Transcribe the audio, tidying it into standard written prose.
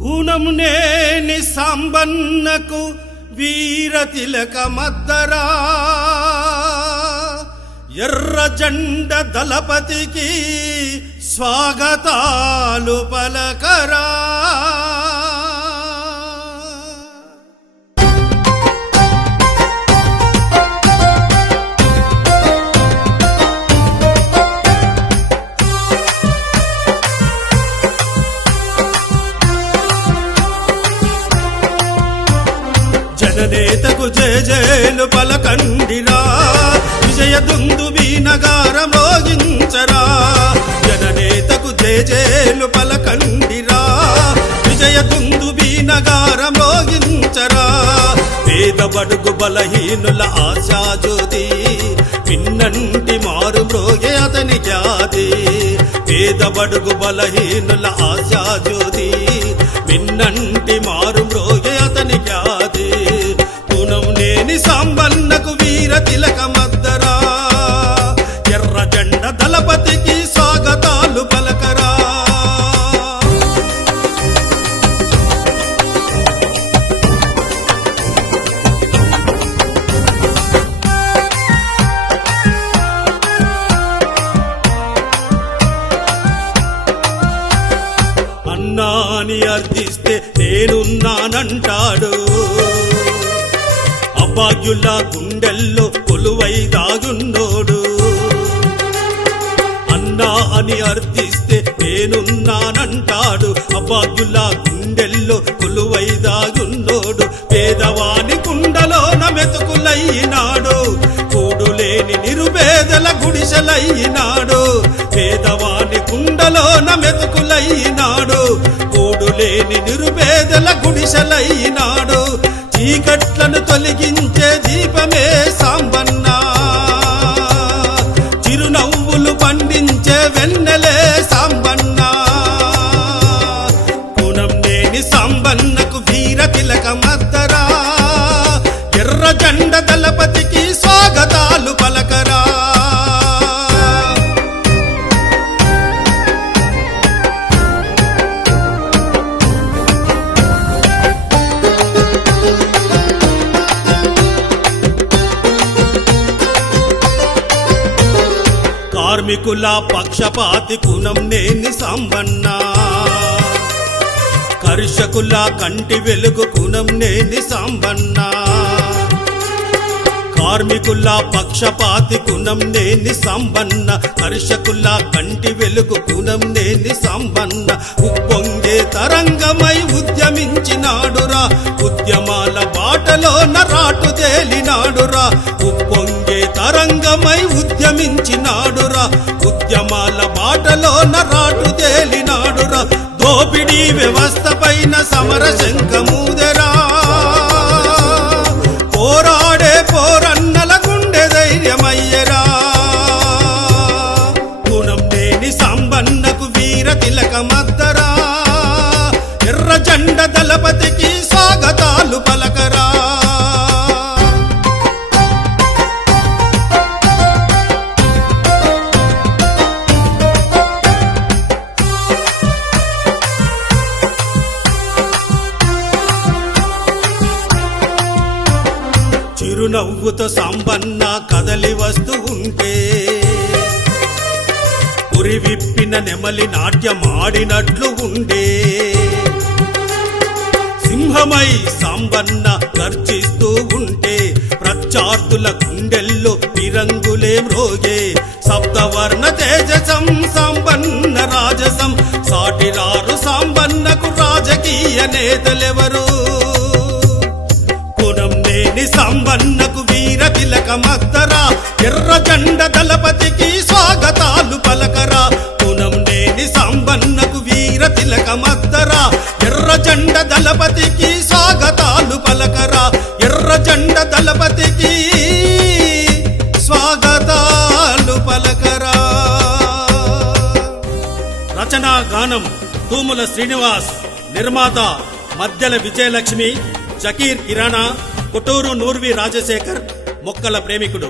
కూనంనేని సాంబన్నకు వీర తిలకమద్దరా, ఎర్ర జెండ దళపతికి స్వాగతాలు పలకరా. జననేతకు జయజయలు పలకండిరా, విజయ దుందుబి నగారం మోగించరా. జననేతకు జయజయలు పలకండిరా, విజయ దుందుబి నగారం మోగించరా. పేద బడుగు బలహీనుల ఆశాజ్యోతి పిన్నంటి మారు మ్రోగే అతని ఖ్యాతి. పేద బడుగు బలహీనుల ఆశాజ్యోతి పిన్నంటి మారు మ్రోగే అతని ఖ్యాతి. కూనంనేని సాంబన్నకు వీర తిలకమద్దరా, ఎర్ర జెండ దళపతికి స్వాగతాలు పలకరా. అన్నాని అర్థిస్తే నేనున్నానంటాడు, అభాగ్యుల గుండెల్లో కొలువై దాగున్నోడు. అన్నా అని అర్థిస్తే నేనున్నానంటాడు, అభాగ్యుల గుండెల్లో కొలువై దాగున్నోడు. పేదవాని కుండలోన మెతుకులైనాడు, కూడులేని నిరుపేదల గుడిసెలైనాడు. పేదవాని కుండలోన మెతుకులైనాడు, కూడులేని నిరుపేదల గుడిసెలైనాడు. చీకట్లను తొలగించే దీపమే సాంబన్న, చిరునవ్వులు పండించే వెన్నెలే సాంబన్న. కూనంనేని సాంబన్నకు వీర తిలకమద్దరా, ఎర్ర జెండ దళపతికి స్వాగతాలు పలకరా. కార్మికుల పక్షపాతి కూనంనేని సాంబన్న, కర్షకుల కంటి వెలుగు కూనంనేని సాంబన్న. కార్మికుల పక్షపాతి కూనంనేని సాంబన్న, కర్షకుల కంటి వెలుగు కూనంనేని సాంబన్న. ఉప్పొంగే తరంగమై ఉద్యమించినాడురా, ఉద్యమాల బాటలో నరాటు తేలినాడురా. ఉప్పొంగే తరంగమై ఉద్యమించినాడురా, ఉద్యమాల బాటలో నరాటు తేలినాడురా. దోపిడీ వ్యవస్థ పైన సమర శంఖమూదెరా, పోరాడే పోరన్నల గుండె ధైర్యమయ్యరా. కూనంనేని సాంబన్నకు వీర తిలకమద్దరా, ఎర్ర జెండ దళపతికి స్వాగతాలు పలకరా. చిరునవ్వుతో సాంబన్న కదలి వస్తూ ఉంటే, ఉరి విప్పిన నెమలి నాట్యమాడినట్లు ఉండే. సింహమై సాంబన్న గర్జిస్తూ ఉంటే, ప్రత్యర్థుల గుండెల్లో తిరంగులే మ్రోగే. సప్తవర్ణ తేజసం సాంబన్న రాజసం, సాటిరారు సాంబన్నకు రాజకీయ నేతలెవరు. కూనంనేని సాంబన్నకు వీర తిలకమద్దరా, ఎర్ర జెండ దళపతికి స్వాగతాలు పలకరా. కూనంనేని సాంబన్నకు వీర తిలకమద్దరా, ఎర్ర జెండ దళపతికి స్వాగతాలు పలకరా. ఎర్ర జెండ దళపతికి స్వాగతాలు పలకరా. రచనా గానం తూముల శ్రీనివాస్, నిర్మాత మద్దెల విజయలక్ష్మి, జకీర్ కిరాణా, కొట్టూరు నూర్వి రాజశేఖర్, మొక్కల ప్రేమికుడు.